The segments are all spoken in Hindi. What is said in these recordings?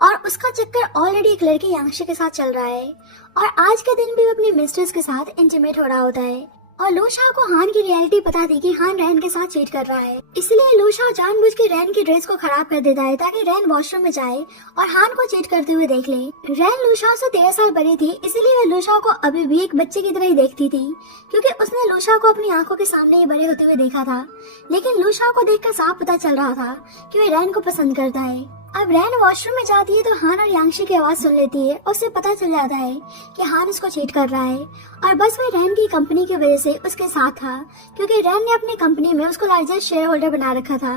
और उसका चक्कर ऑलरेडी एक लड़के यांगशी के साथ चल रहा है और आज के दिन भी वो अपनी मिस्ट्रेस के साथ इंटीमेट हो रहा होता है। और लो शाओ को हान की रियलिटी पता थी कि हान रैन के साथ चीट कर रहा है, इसलिए लो शाओ जानबूझ के रैन की ड्रेस को खराब कर देता है ताकि रैन वॉशरूम में जाए और हान को चीट करते हुए देख ले। रैन लो शाओ से 13 साल बड़ी थी, इसीलिए वह लो शाओ को अभी भी एक बच्चे की तरह ही देखती थी, क्योंकि उसने लो शाओ को अपनी आंखों के सामने ही बड़े होते हुए देखा था। लेकिन लो शाओ को देखकर साफ पता चल रहा था कि वह रैन को पसंद करता है। अब रैन वॉशरूम में जाती है तो हान और यांगशी की आवाज सुन लेती है और उसे पता चल जाता है कि हान उसको चीट कर रहा है और बस वह रैन की कंपनी की वजह से उसके साथ था, क्योंकि रैन ने अपनी कंपनी में उसको लार्जेस्ट शेयर होल्डर बना रखा था।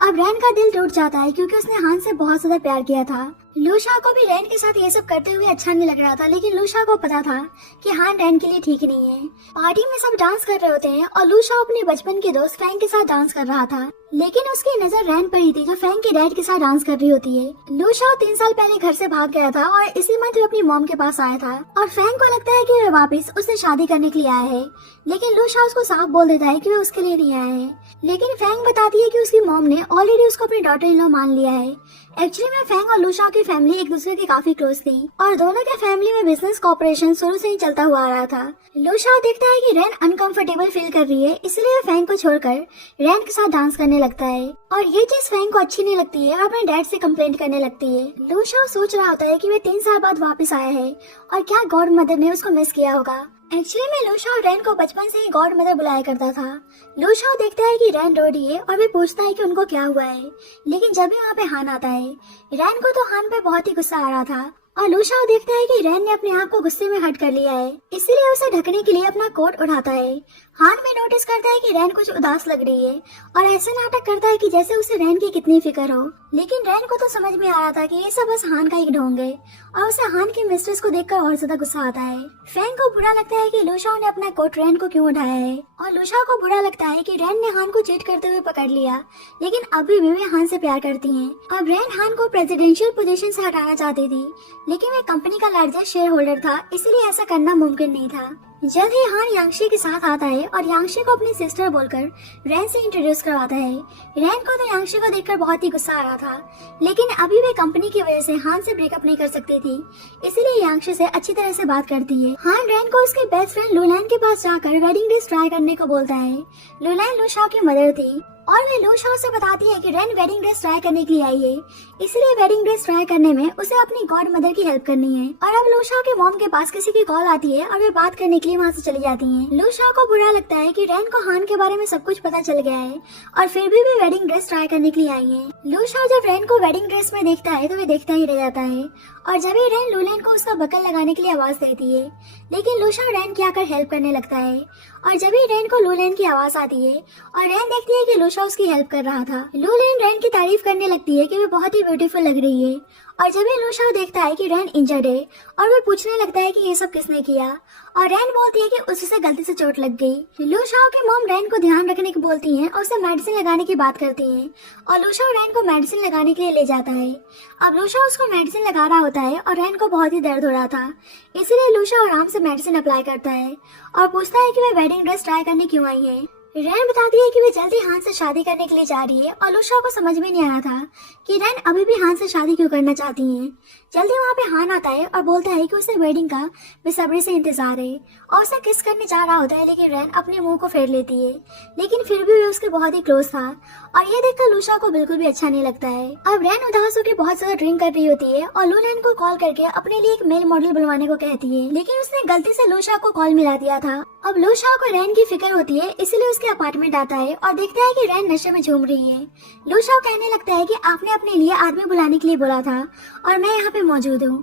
अब रैन का दिल टूट जाता है क्योंकि उसने हान से बहुत ज्यादा प्यार किया था। लो शाओ को भी रैन के साथ ये सब करते हुए अच्छा नहीं लग रहा था, लेकिन लो शाओ को पता था कि हान रैन के लिए ठीक नहीं है। पार्टी में सब डांस कर रहे होते हैं और लो शाओ अपने बचपन के दोस्त फैंग के साथ डांस कर रहा था, लेकिन उसकी नजर रैन पर ही थी जो फैंग के डैड के साथ डांस कर रही होती है। लो शाओ 3 साल पहले घर से भाग गया था और इसी मंथ वो अपनी मॉम के पास आया था और फैंग को लगता है कि वह वापस उससे शादी करने के लिए आया है, लेकिन लो शाओ उसको साफ बोल देता है कि वह उसके लिए नहीं आया है। लेकिन फैंग बताती है कि उसकी मॉम ने ऑलरेडी उसको अपनी डॉटर इन लॉ मान लिया है। एक्चुअली में फैंग और लो शाओ की फैमिली एक दूसरे के काफी क्लोज थी और दोनों के फैमिली में बिजनेस कॉपरेशन शुरू से ही चलता हुआ आ रहा था। लो शाओ देखता है कि रैन अनकंफर्टेबल फील कर रही है, इसलिए वह फैंग को छोड़कर रैन के साथ डांस करने लगता है और ये चीज फैंग को अच्छी नहीं लगती है और अपने डैड से कंप्लेंट करने लगती है। लो शाओ सोच रहा होता है कि वह 3 साल बाद वापस आया है और क्या गॉड मदर ने उसको मिस किया होगा। एक्चुअली में लो शाओ रैन को बचपन से ही गॉड मदर बुलाया करता था। लो शाओ देखता है कि रैन रो रही है और वे पूछता है कि उनको क्या हुआ है, लेकिन जब भी वहाँ पे हान आता है, रैन को तो हान पे बहुत ही गुस्सा आ रहा था और लो शाओ देखता है कि रैन ने अपने आप को गुस्से में हट कर लिया है, इसीलिए उसे ढकने के लिए अपना कोट उठाता है। हान भी नोटिस करता है कि रैन कुछ उदास लग रही है और ऐसा नाटक करता है कि जैसे उसे रैन की कितनी फिक्र हो, लेकिन रैन को तो समझ में आ रहा था कि ये सब बस हान का ही ढोंग है और उसे हान की मिस्ट्रेस को देखकर और ज्यादा गुस्सा आता है। फैंग को बुरा लगता है कि लो शाओ ने अपना कोट रैन को क्यों उठाया है और लो शाओ को बुरा लगता है कि रैन ने हान को चीट करते हुए पकड़ लिया, लेकिन अभी भी वे हान से प्यार करती हैं। अब रैन हान को प्रेसिडेंशियल पोजीशन से हटाना चाहती थी, लेकिन वे कंपनी का लार्जेस्ट शेयर होल्डर था, इसलिए ऐसा करना मुमकिन नहीं था। जल्द ही हान यांगशी के साथ आता है और यांगशी को अपनी सिस्टर बोलकर रैन से इंट्रोड्यूस करवाता है। रैन को तो यांगशी को देखकर बहुत ही गुस्सा आ रहा था, लेकिन अभी वे कंपनी की वजह से हान से ब्रेकअप नहीं कर सकती थी, इसीलिए यांगशी से अच्छी तरह से बात करती है। हान रैन को उसके बेस्ट फ्रेंड लुलैन के पास जाकर वेडिंग ड्रेस ट्राई करने को बोलता है। लुलैन लो शाओ की मदर थी और वे लो शाओ से बताती है कि रैन वेडिंग ड्रेस ट्राई करने के लिए आई है, इसलिए वेडिंग ड्रेस ट्राई करने में उसे अपनी गॉड मदर की हेल्प करनी है। और अब लो शाओ के मॉम के पास किसी की कॉल आती है और वे बात करने के लिए वहाँ से चली जाती हैं। लो शाओ को बुरा लगता है कि रैन को हान के बारे में सब कुछ पता चल गया है और फिर भी वे वेडिंग ड्रेस ट्राई करने के लिए आई है। लो शाओ जब रैन को वेडिंग ड्रेस में देखता है तो वे देखता ही रह जाता है और जब ही रैन लुलैन को उसका बकल लगाने के लिए आवाज देती है, लेकिन लो शाओ रैन की आकर हेल्प करने लगता है और जब ही रैन को लुलैन की आवाज आती है और रैन देखती है कि लो शाओ उसकी हेल्प कर रहा था, लुलैन रैन की तारीफ करने लगती है कि वे बहुत ही ब्यूटीफुल लग रही है। और जब लो शाओ देखता है कि रैन इंजर्ड है और वो पूछने लगता है कि ये सब किसने किया और रैन बोलती है कि उससे गलती से चोट लग गई। लो शाओ की मॉम रैन को ध्यान रखने को बोलती हैं और उसे मेडिसिन लगाने की बात करती हैं और लो शाओ रैन को मेडिसिन लगाने के लिए ले जाता है। अब लो शाओ उसको मेडिसिन लगा रहा होता है और रैन को बहुत ही दर्द हो रहा था, इसीलिए लो शाओ आराम से मेडिसिन अप्लाई करता है और पूछता है कि वे वेडिंग ड्रेस ट्राई करने क्यों आई है। रैन बताती है कि वे जल्दी हान से शादी करने के लिए जा रही है और लो शाओ को समझ में नहीं आ रहा था कि रैन अभी भी हान से शादी क्यों करना चाहती हैं। जल्दी वहाँ पे हान आता है और बोलता है कि उसे वेडिंग का बेसब्री से इंतजार है और उसे किस करने जा रहा होता है, लेकिन रैन अपने मुंह को फेर लेती है, लेकिन फिर भी वे उसके बहुत ही क्लोज था और ये देखकर लो शाओ को बिल्कुल भी अच्छा नहीं लगता है। अब रैन उदास होकर बहुत ज्यादा ड्रिंक कर रही होती है और लुलैन को कॉल करके अपने लिए एक मेल मॉडल बुलवाने को कहती है, लेकिन उसने गलती से लो शाओ को कॉल मिला दिया था। अब लो शाओ को रैन की फिक्र होती है, इसलिए उसके अपार्टमेंट आता है और देखता है कि रैन नशे में झूम रही है। लो शाओ कहने लगता है कि आपने अपने लिए आदमी बुलाने के लिए बोला था और मैं यहाँ पे मौजूद हूँ।